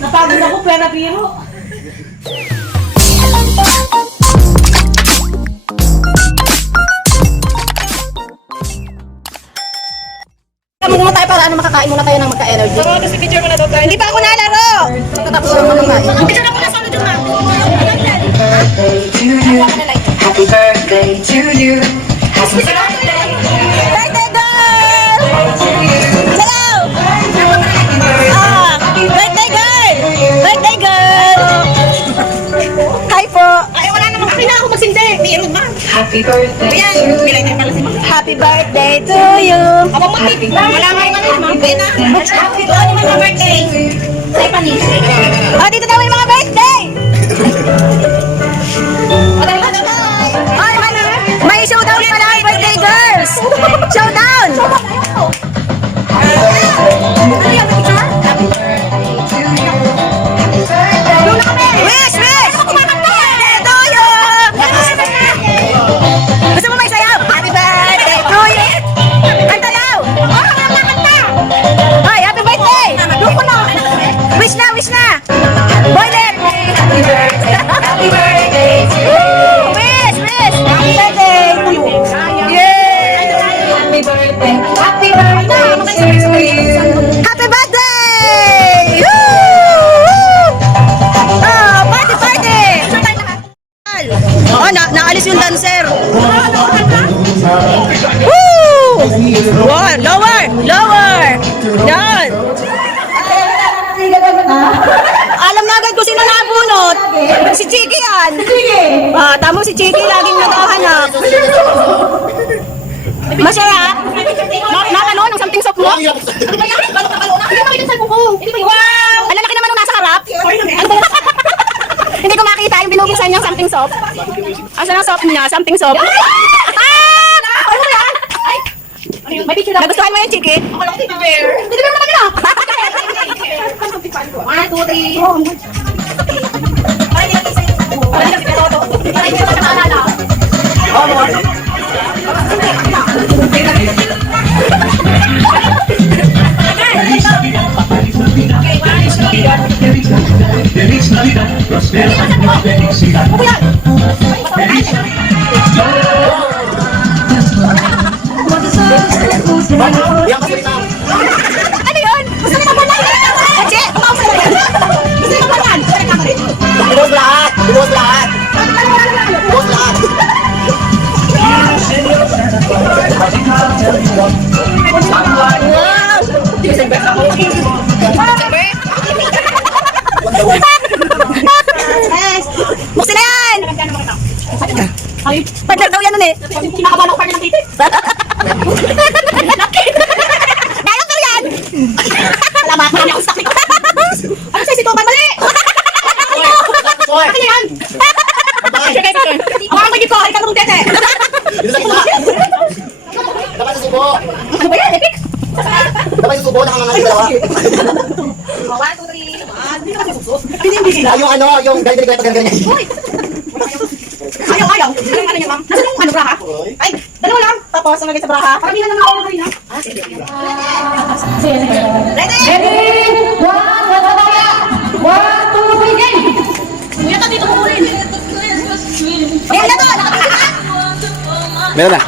Napagod ako, pera biro. Muna tayo para makakain muna tayo ng magka-energy. So, kasi picture mo na to, tayo. Hindi pa ako nalaro! Tapos ako makakain. Picture na po na sa ulo ma. Happy birthday to you. Happy Birthday girl! Hello! Birthday girl! Birthday girl! Hi po! Ay, wala namang akin na ako magsindi. Mayroon ma. Happy birthday Ayan, to you. bilay tayo pala si ma. Happy birthday to you! Ako mo, wala nga yung ano, ma'am. Kaya na. Doon yung mga birthday. Say panis. Oh, dito daw yung mga birthday! May showdown pala ang birthday girls! Showdown! Wish! Wish! To you! Gusto mo may sayaw? Happy birthday to you! Kanta daw! Hoy, happy birthday! Wish na, wish na! Boylet! Happy birthday to you. Wish! Wish! Happy birthday! Yay! Happy birthday. Happy birthday to you. Happy birthday! Woo! Oh, party, party! Oo, naalis yung dancer. Woo! Wow, lower! Lower! Yan! Alam na agad kung sino nabunot. Si Chiki yan. Tamo si Chiki laging naghahanap. Masarap? Nakano ng something soft mo? Wow! Ang lalaki naman nung nasa harap. Hindi ko makita yung binubusan niyang something soft. Asa na soft niya? Something soft. May picture na. Nagustuhan mo yung Chiki? Ako lang tito bear. Tito bear naman nila. 1, 2, 3. Para hindi natin sa'yo. Para hindi natin sa'yo. Para hindi natin naalala. Oo, mo. Feliz Navidad, prospera año, felicidad. Ano yun? Gusto mo mabalan? Kasi, gusto mo mabalan? Binuhos lahat! Binuhos lahat! Binuhos lahat! Buksin na yan! Partner daw yan nun eh. Nakabalo pa rin ng titik. Dalang daw yan! Salamat, marami akong sakit. Ano sa'yo si Toba? Mali! Ano yan? Picture kayo, picture. Ako ang magiging ko, halika nung tete. Dito sa gitna! Dapat sa subo! Ano ba yan? Epic? Dapat sa subo, nakanganga dalawa. 1, 2, 3. Hindi naman susunod. Hindi sila. Yung ano, yung galing ko yung ganyan. Uy! Ayaw, ayaw. Ano yan, ma'am? Nasaan yung ano, braha? Ay, dalawa lang. Tapos, ang lagay sa braha. Parang hindi na naman ako na. Ah, sige. Ready? Ready? 1, 2, 3, game! Kuya ka dito kumulin. Ayan na to! Nakapagod na! Meron na.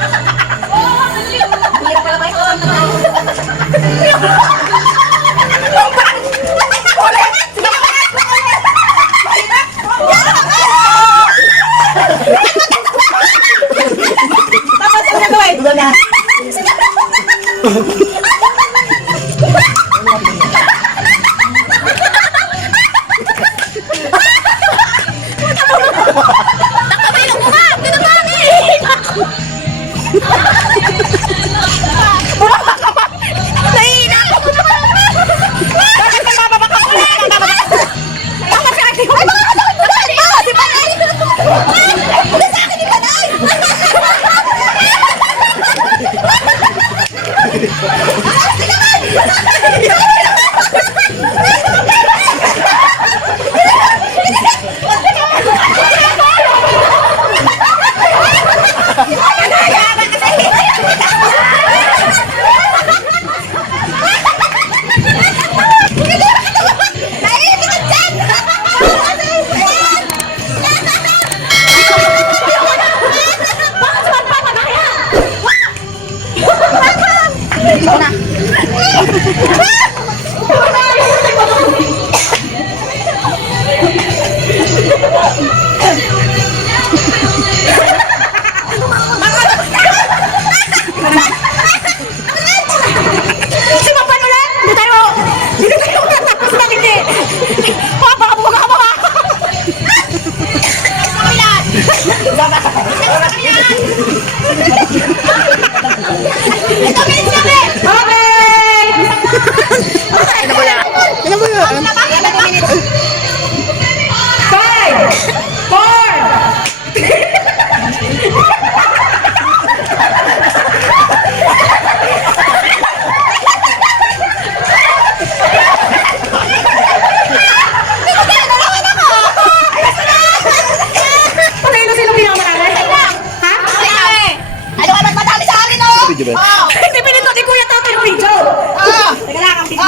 Tapos, ano gagawin? Dulo na. Simapan ulit! Hindi tayo matapos na hindi. Baka bumaga ka mga. Patay na sino pinakamarami? Ha? Ano ka ba't madami sa akin, oh? Hindi pinito ni Kuya Toto yung video. Teka lang, ang video.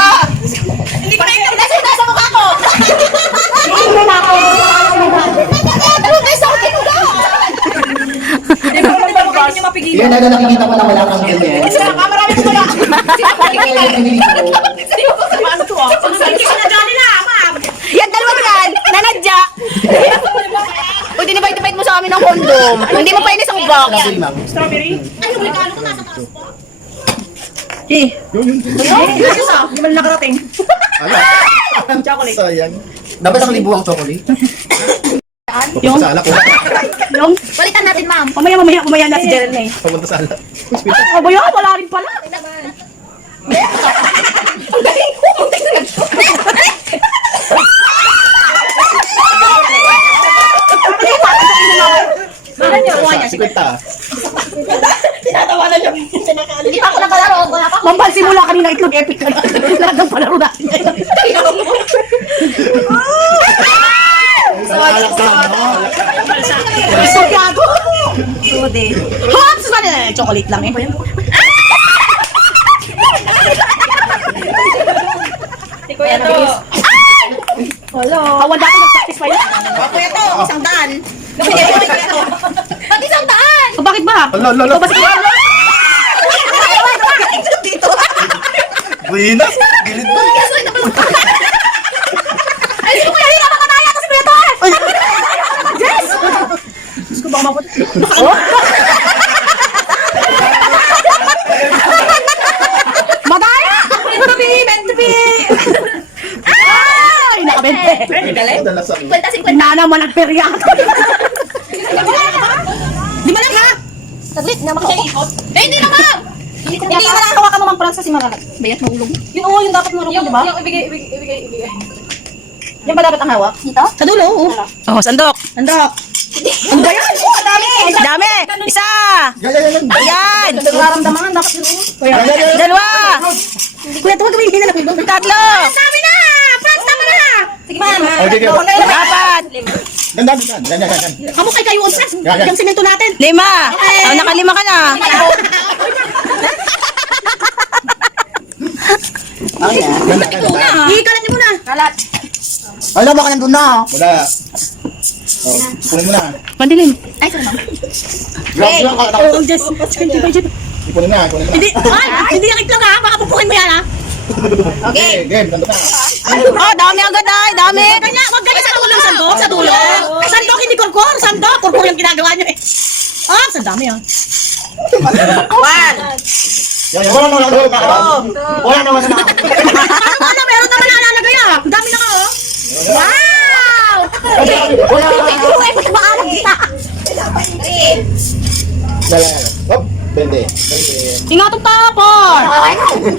Hindi ko na-internet kasi nasa mukha ko. Hindi mo na ako. Ano ba sa akin ko? Hindi mo niyo mapigilan. Yan na nakikita ko na wala kang ganyan. Marami ko na. Hindi ko na dyan nila, ma'am. Yan, dalawa yan. Nanadya. O, dinibite-bite mo sa amin ng kondom. Hindi mo pa inis ang box. Strawberry? Ano ba ko nasa taas po? Hindi mo na nakarating. Chocolate. Sayang. Dapat ang libuang chocolate. Yung? Sa alak ko. Yung? Balikan natin, ma'am. Mamaya na si Jeremy. Papunta sa alak. Oh, ba yun? Wala rin pala. Sikwenta. Tinatawanan niyo. Hindi pa ako nakalaro. Wala pa. Mambal, simula kanina itlog epic ka na. Lahat ng palaro natin. Sa alak ka. Gago. Sude. Hops! Chocolate lang eh. Si Kuya to. Hello. Awan dati nag-practice pa yun. Kuya to, 100. Ba't 100? Bakit ba? Lolo. Basta Dito. Buenas. Gilid ba? ay, sino kaya rin ang makataya to si Kuya to? Yes! Diyos ko, baka mapot. Madaya! Meant to be! Ay, nakabente. Dala sa akin. 50-50. Na naman ang perya. Di ba lang ha? Saglit, naman ko. Eh, hindi na, ma'am! Hindi ko na hawakan mo, ma'am, Franz, kasi maralat. Bayat mahulog. Yun, oo, yung dapat marunong, di ba? Yung ibigay. Yan ba dapat ang hawak? Dito? Sa dulo, oo. Oh, sandok. Sandok. Ano ba yan? Dami! Dami! Isa! Yan. Ayan! Nararamdaman, dapat yun. Dalawa! Kuya, tuwag gawin hindi na. Tatlo! Dami na! Franz, tama na! Sige, ma'am. Okay. Apat! Ganda. Kamu kay kayo, Franz. Yan. Yung simento natin. Lima! Oh, nakalima ka na. Ganda. Ikalat niyo muna. Kalat. Alam baka nandun na. Wala. Oh, kunin mo na. Pandilim. Ay, sorry, ma'am. Grabe lang ka. Oh, just. Kunin na. Hindi, hindi yung itlog ha. Baka pupukin mo yan ha. Okay, game. Ganda ka. Oh, dami agad ay. Dami. Kanya, wag ganyan sa dulo. Sandok, sa dulo. Sandok, hindi kurkur. Sandok, kurkur yung ginagawa niyo eh. Oh, sa dami yan. Yan. Wala naman ako. Wala naman na. Ano, meron naman nalalagay ah. Ang dami na ka oh. Wow! Wala. Maalam kita. Hop. Bende. Ingatong tapon.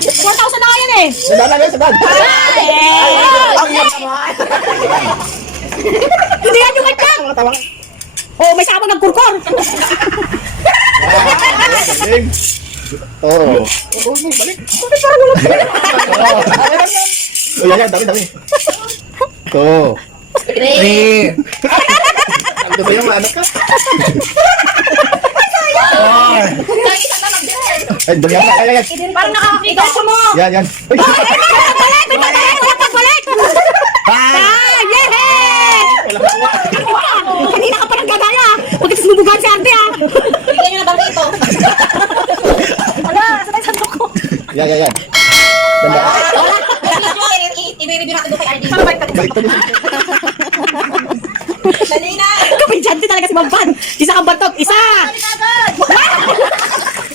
4,000 na yan eh. Nalalagay sa bag. Hindi yan yung itlog. Oh, may sabon ng kurkur. Game. Oh. Balik. Yan. Dami. Ito. 3. Ito ba yung anak ka? Ay, dami yan. Ay. Parang nakakakita ko mo. Yan. May pabalik. Wala pagbalik. Ah, yehey! Kanina ka pa nagkagaya. Huwag kasi bubugan si arte ah. Bigyan nyo na bang ito? Wala, sabay sandok ko. Yan. I-review natin doon kay RD. Baliktad yun. Dali na! Kapidyante talaga si Mampan. Isa kang bantog. Isa!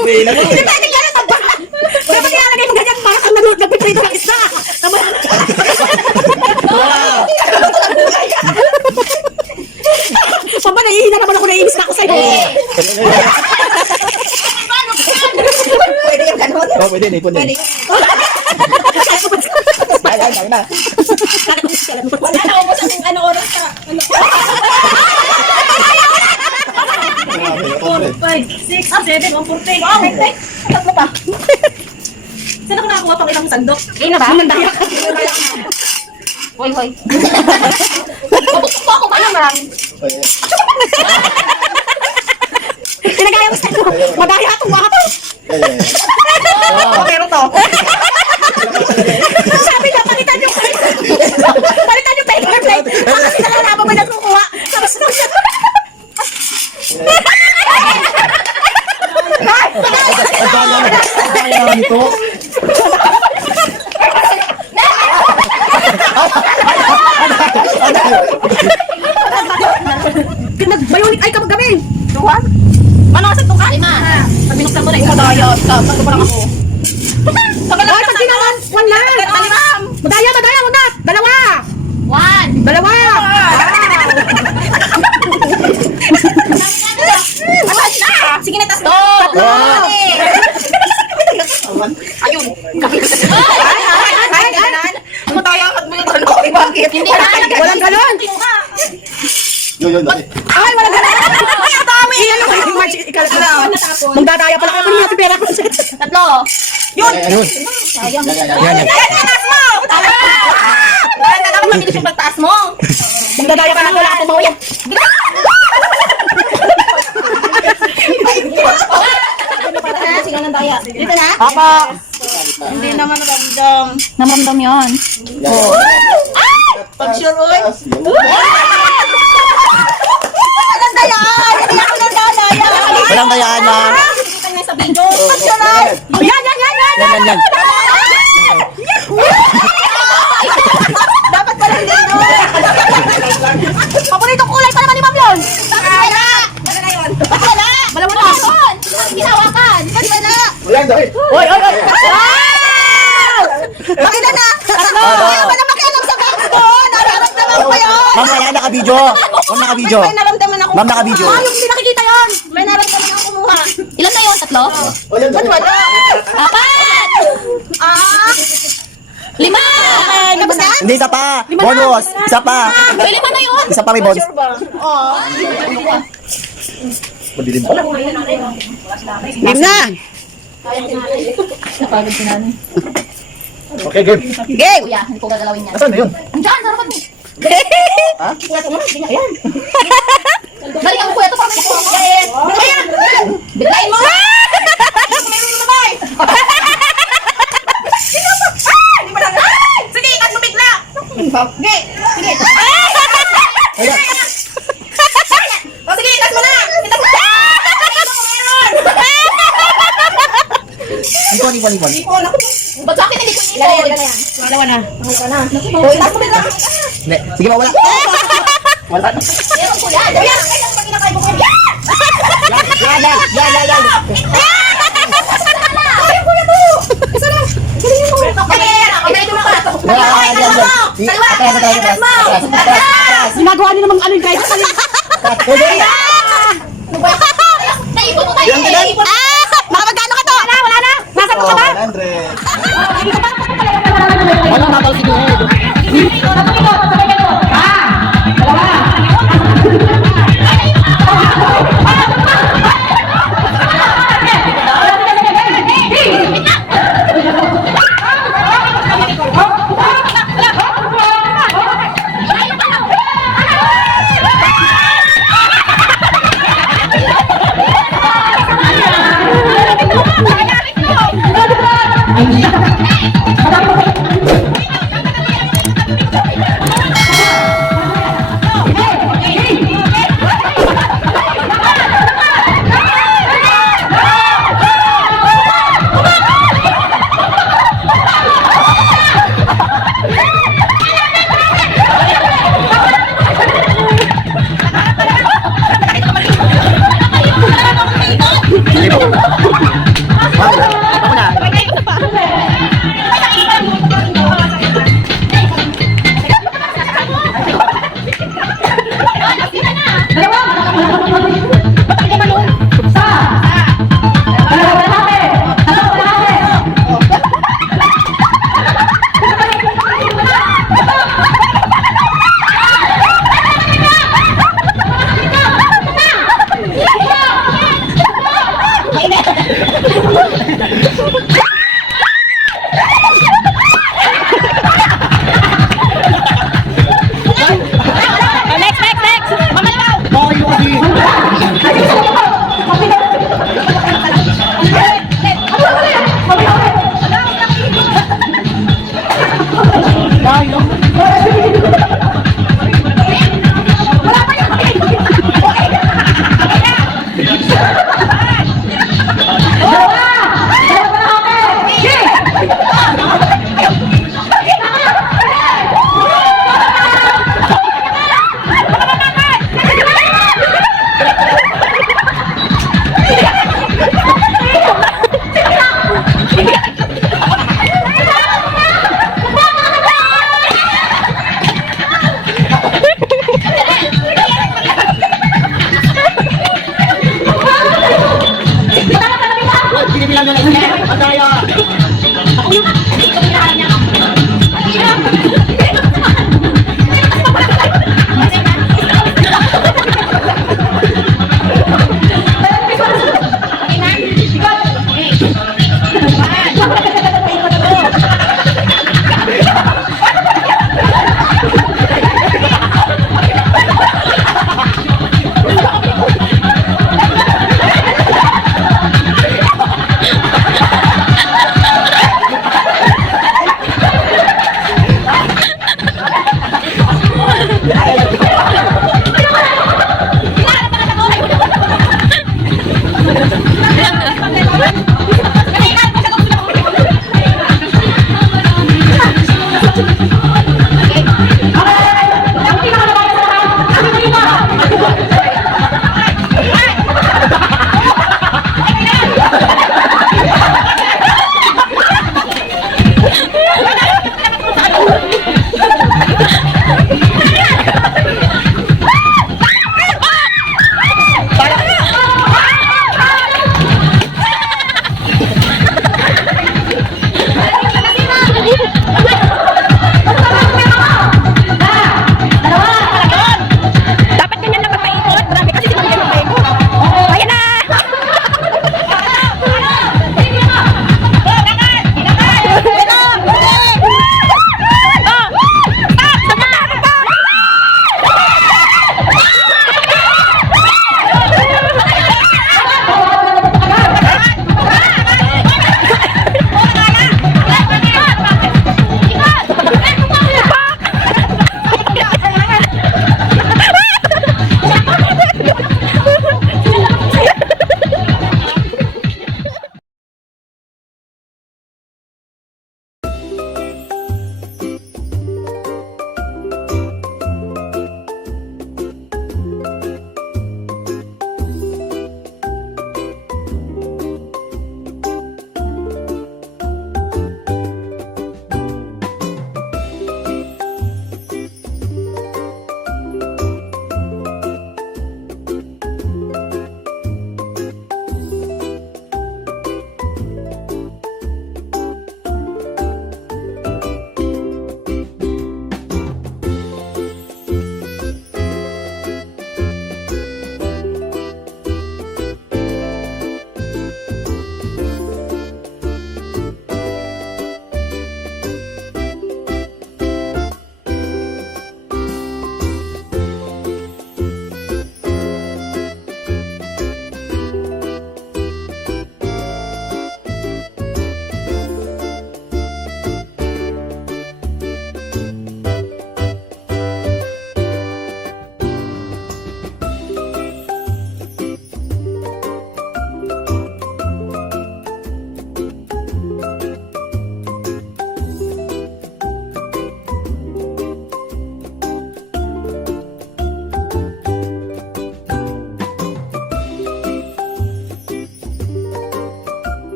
Uy, naku. Hindi pwede yan ang tambakan. Dapat ilalagay mo ganyan para kang nagpiprito ng isda. Tama. Papa, nahihina naman ako, naiinis na ako sa'yo. Pwede yung ganun. Oh, pwede, ipon din. Ay, na. Wala na, ubos ang oras ka. Grabe, 5, 6, 7, 1, 4, 10. Wow! Tatlo pa. Saan ako nakakuha pang ilang sandok? Eh, na ba? Mandaya ka. Hoy, hoy. Mabukok po ako ba naman? Tinagaya mo sa'yo. Madaya itong mga to. Pero to. Sabi niya, palitan yung palitan yung paper plate. Kasi nalalaman mo nagkukuha. Tapos nung siya. Pinag-bionic ay kapag gabi. Duwan? Ano kasi ito ka? 5. Pag binuksan mo na yung madaya. Tatlo pa lang ako. Ay, pag ginawan, one lang. Madaya, madaya, wag na. Dalawa. 1. Dalawa. Asan na? Sige na, tas 2. Ayun. Ay. Madaya at mo yung dalawa. Bakit? Hindi na. Walang galon. Yun. Ay, walang galon. Iyan ako yung magic. Magdadaya pala kayo natin pera ko. 3. Yun. Ayun. Sayang. Yan. Taas mo! Wala na lang mabilis yung pagtaas mo. Magdadaya pa lang, wala akong mga yan. Sino ng daya? Dito na? Papa. Hindi naman naramdam. Namramdam yan. Pag-sure, oy. Walang daya! Hindi ako ng daya! Walang dayaan na. Kita nga sa video. Pag-sure, oy. Yan. Yan. Dapat pala hindi, no? Paboritong kulay pa naman ni Ma'am yun. Wala! Wala na yun. Wala! Wala mo na. Ginawakan! Wala! Walang dayaan. Oy. Pakila na! Ayaw mo na makialam sa box ko! Nararamdaman ko yun! Ma'am, wala naka-video. Ma'am, naka-video. May naramdaman ako. Ma'am, naka-video. Yung hindi nakikita yun. May naramdaman ako kumuha. Ilan na yun? 3? Oh, yan. Ba't wala? 4. 5. Okay, tapos na? Hindi, isa pa. Bonus. Isa pa. May 5 na yun. Isa pa may bonus. Sure ba? Oo. Madilim pa. Game na. Napagod si nanay. Okay, game. Game. Kuya, hindi ko gagalawin yan. Nasaan na yun? Diyan, harapan mo. Kuya, ito muna. Tingnan, ayan. Dali ang kuya, ito pa. Yes. Ayan. Biglayin mo. Meron mo naman. Hindi mo lang. Sige, ikat mo bigla. Sige. Sige. Ayan. O, sige, ikat mo na. Ikat mo. Ipon. Ipon, ako. Ba't sa akin hindi ko ipon? Dalawa na. O, ikat mo bigla. Hindi. Sige, mawala. Wala. Meron ko yan. Ayan, kailan pag kinakain mo ko yan. Ay, kuya to. Isa lang. Galing mo. Okay, ito na pa. Ginagawa niyo namang ano yung kahit sa Naipon mo tayo. Mga magkano ka to? Wala na. Nasaan ka ba?